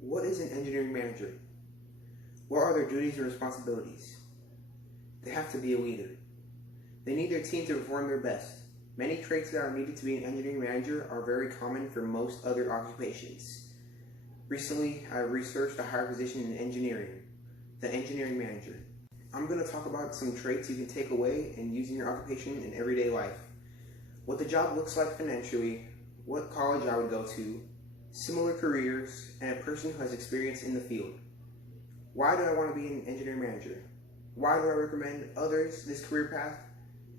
What is an engineering manager? What are their duties and responsibilities? They have to be a leader. They need their team to perform their best. Many traits that are needed to be an engineering manager are very common for most other occupations. Recently, I researched a higher position in engineering, the engineering manager. I'm going to talk about some traits you can take away and use in your occupation in everyday life. What the job looks like financially, what college I would go to, similar careers, and a person who has experience in the field. Why do I want to be an engineering manager? Why do I recommend others this career path?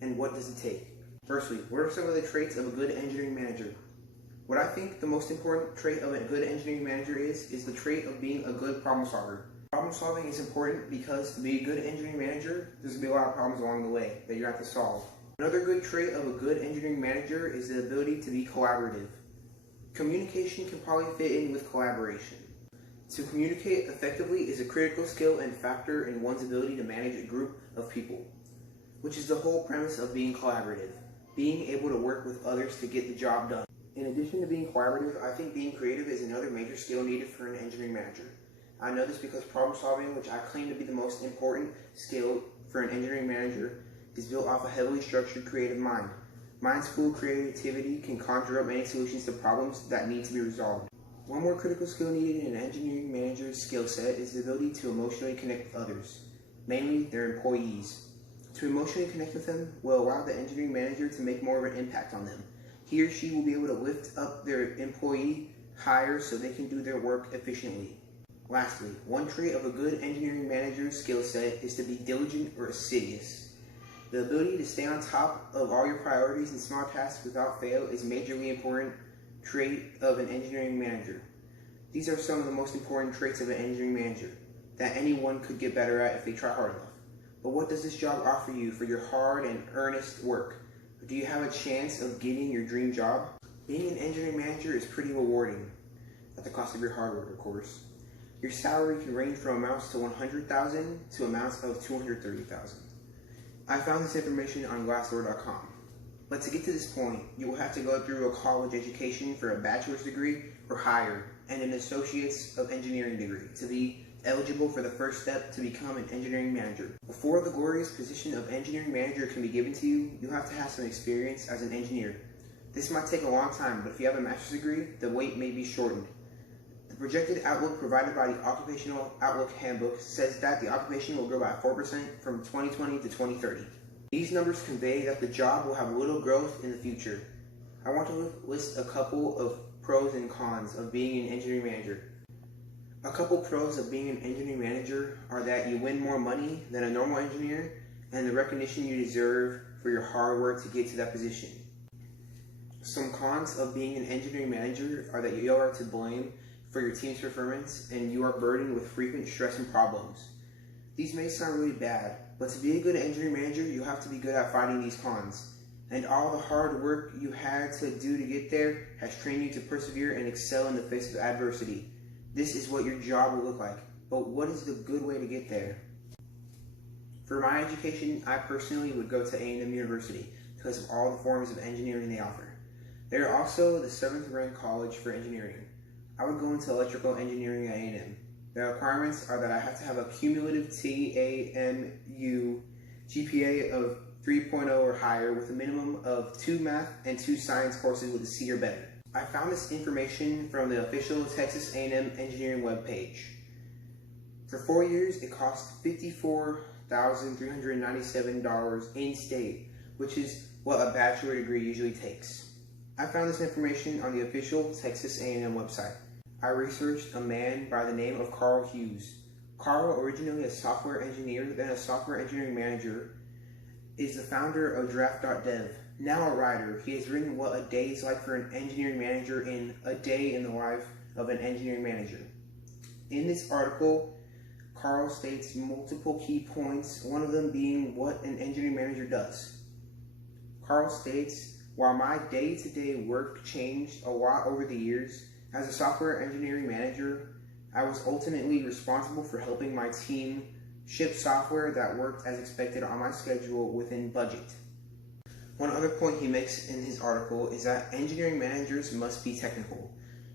And what does it take? Firstly, what are some of the traits of a good engineering manager? What I think the most important trait of a good engineering manager is the trait of being a good problem solver. Problem solving is important because to be a good engineering manager, there's going to be a lot of problems along the way that you have to solve. Another good trait of a good engineering manager is the ability to be collaborative. Communication can probably fit in with collaboration. To communicate effectively is a critical skill and factor in one's ability to manage a group of people, which is the whole premise of being collaborative, being able to work with others to get the job done. In addition to being collaborative, I think being creative is another major skill needed for an engineering manager. I know this because problem solving, which I claim to be the most important skill for an engineering manager, is built off a heavily structured creative mind. Mind's full creativity can conjure up many solutions to problems that need to be resolved. One more critical skill needed in an engineering manager's skill set is the ability to emotionally connect with others, mainly their employees. To emotionally connect with them will allow the engineering manager to make more of an impact on them. He or she will be able to lift up their employee higher so they can do their work efficiently. Lastly, one trait of a good engineering manager's skill set is to be diligent or assiduous. The ability to stay on top of all your priorities and small tasks without fail is a majorly important trait of an engineering manager. These are some of the most important traits of an engineering manager that anyone could get better at if they try hard enough. But what does this job offer you for your hard and earnest work? Do you have a chance of getting your dream job? Being an engineering manager is pretty rewarding, at the cost of your hard work, of course. Your salary can range from amounts to $100,000 to amounts of $230,000. I found this information on Glassdoor.com. But to get to this point, you will have to go through a college education for a bachelor's degree or higher and an associate's of engineering degree to be eligible for the first step to become an engineering manager. Before the glorious position of engineering manager can be given to you, you have to have some experience as an engineer. This might take a long time, but if you have a master's degree, the wait may be shortened. The projected outlook provided by the Occupational Outlook Handbook says that the occupation will grow by 4% from 2020 to 2030. These numbers convey that the job will have little growth in the future. I want to list a couple of pros and cons of being an engineering manager. A couple pros of being an engineering manager are that you win more money than a normal engineer and the recognition you deserve for your hard work to get to that position. Some cons of being an engineering manager are that you are to blame for your team's performance and you are burdened with frequent stress and problems. These may sound really bad, but to be a good engineering manager, you have to be good at fighting these cons. And all the hard work you had to do to get there has trained you to persevere and excel in the face of adversity. This is what your job will look like, but what is the good way to get there? For my education, I personally would go to A&M University because of all the forms of engineering they offer. They are also the 7th ranked college for engineering. I would go into electrical engineering at A&M. The requirements are that I have to have a cumulative TAMU GPA of 3.0 or higher with a minimum of 2 math and 2 science courses with a C or better. I found this information from the official Texas A&M engineering webpage. For 4 years, it cost $54,397 in-state, which is what a bachelor degree usually takes. I found this information on the official Texas A&M website. I researched a man by the name of Carl Hughes. Carl, originally a software engineer, then a software engineering manager, is the founder of Draft.dev. Now a writer, he has written what a day is like for an engineering manager in A Day in the Life of an Engineering Manager. In this article, Carl states multiple key points, one of them being what an engineering manager does. Carl states, while my day-to-day work changed a lot over the years, as a software engineering manager, I was ultimately responsible for helping my team ship software that worked as expected on my schedule within budget. One other point he makes in his article is that engineering managers must be technical.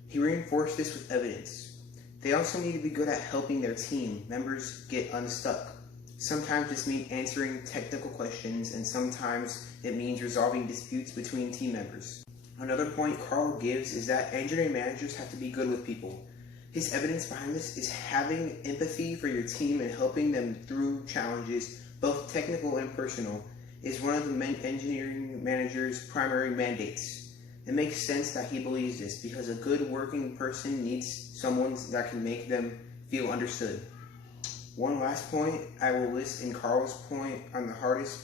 He reinforced this with evidence. They also need to be good at helping their team members get unstuck. Sometimes this means answering technical questions, and sometimes it means resolving disputes between team members. Another point Carl gives is that engineering managers have to be good with people. His evidence behind this is having empathy for your team and helping them through challenges, both technical and personal, is one of the engineering manager's primary mandates. It makes sense that he believes this because a good working person needs someone that can make them feel understood. One last point I will list in Carl's point on the hardest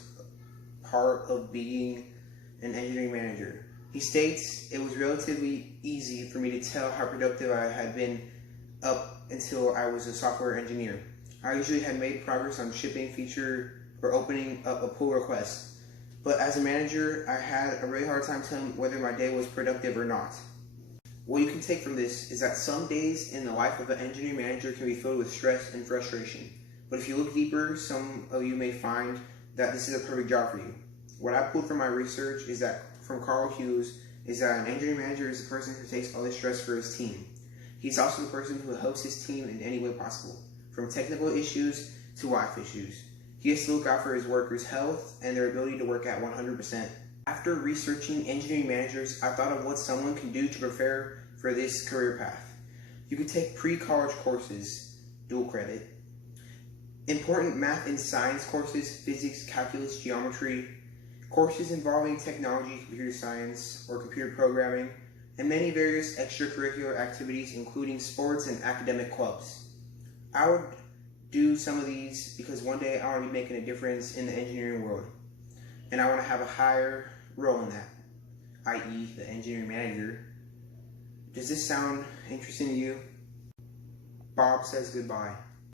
part of being an engineering manager. He states, "It was relatively easy for me to tell how productive I had been up until I was a software engineer. I usually had made progress on shipping feature or opening up a pull request. But as a manager, I had a really hard time telling whether my day was productive or not." What you can take from this is that some days in the life of an engineering manager can be filled with stress and frustration. But if you look deeper, some of you may find that this is a perfect job for you. What I pulled from my research is that from Carl Hughes is that an engineering manager is the person who takes all the stress for his team. He's also the person who helps his team in any way possible, from technical issues to life issues. He has to look out for his workers' health and their ability to work at 100%. After researching engineering managers, I thought of what someone can do to prepare for this career path. You could take pre-college courses, dual credit, important math and science courses, physics, calculus, geometry, courses involving technology, computer science, or computer programming, and many various extracurricular activities including sports and academic clubs. I would do some of these because one day I want to be making a difference in the engineering world, and I want to have a higher role in that, i.e. the engineering manager. Does this sound interesting to you? Bob says goodbye.